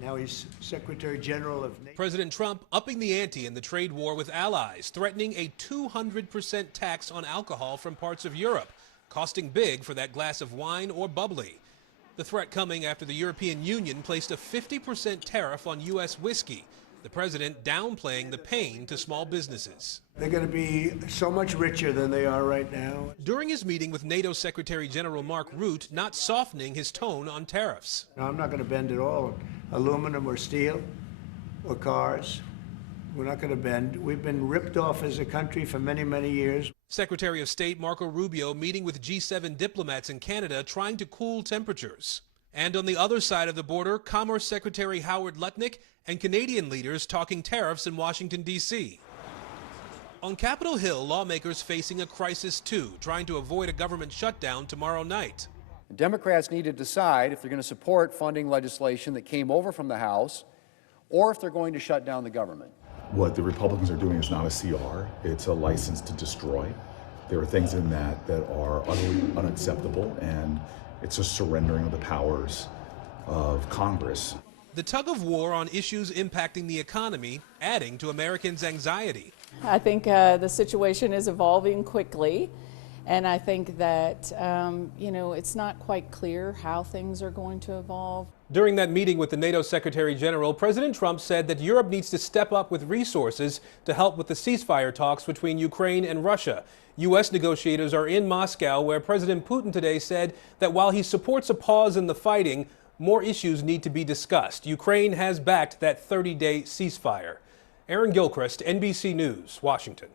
Now he's Secretary General of NATO. President Trump upping the ante in the trade war with allies, threatening a 200% tax on alcohol from parts of Europe, costing big for that glass of wine or bubbly. The threat coming after the European Union placed a 50% tariff on U.S. whiskey, the president downplaying the pain to small businesses. They're going to be so much richer than they are right now. During his meeting with NATO Secretary General Mark Rutte, not softening his tone on tariffs. Now, I'm not going to bend at all. Aluminum or steel or cars. We're not going to bend. We've been ripped off as a country for many, many years. Secretary of State Marco Rubio meeting with G7 diplomats in Canada trying to cool temperatures. And on the other side of the border, Commerce Secretary Howard Lutnick and Canadian leaders talking tariffs in Washington, D.C. On Capitol Hill, lawmakers facing a crisis too, trying to avoid a government shutdown tomorrow night. Democrats need to decide if they're going to support funding legislation that came over from the House or if they're going to shut down the government. What the Republicans are doing is not a CR, it's a license to destroy. There are things in that are utterly unacceptable, and it's a surrendering of the powers of Congress. The tug of war on issues impacting the economy, adding to Americans' anxiety. I think the situation is evolving quickly, and I think that, it's not quite clear how things are going to evolve. During that meeting with the NATO Secretary General, President Trump said that Europe needs to step up with resources to help with the ceasefire talks between Ukraine and Russia. U.S. negotiators are in Moscow, where President Putin today said that while he supports a pause in the fighting, more issues need to be discussed. Ukraine has backed that 30-day ceasefire. Aaron Gilchrist, NBC News, Washington.